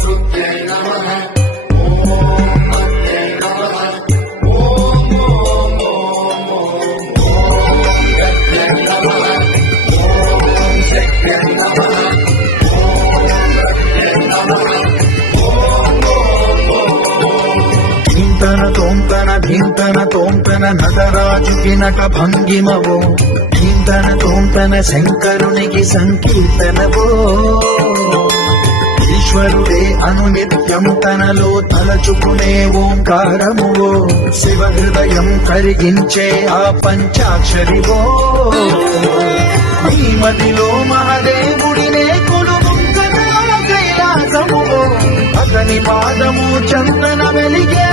శుద్ధ్యై నమః ఓం అగ్న్యై నమః ఓం ఓం ఓం ఓం ఓం యజ్ఞై నమః ఓం యజ్ఞై నమః ఓం యజ్ఞై నమః ఓం ఓం ఓం ధీంతన తోంతన ధీంతన తోంతన నటరాజుకి నట భంగిమవో ధీంతన తోంతన శంకరునికి సంకీర్తనవో ఈశ్వరుడే అనునిత్యం తనలో తలచుకునే ఓంకారమువో శివ హృదయం కరిగించే ఆ పంచాక్షరివో ఈ మదిలో మహాదేవుడినే కొలుముంగన కైలాసమువో అతని పాదము చందన వెలిగే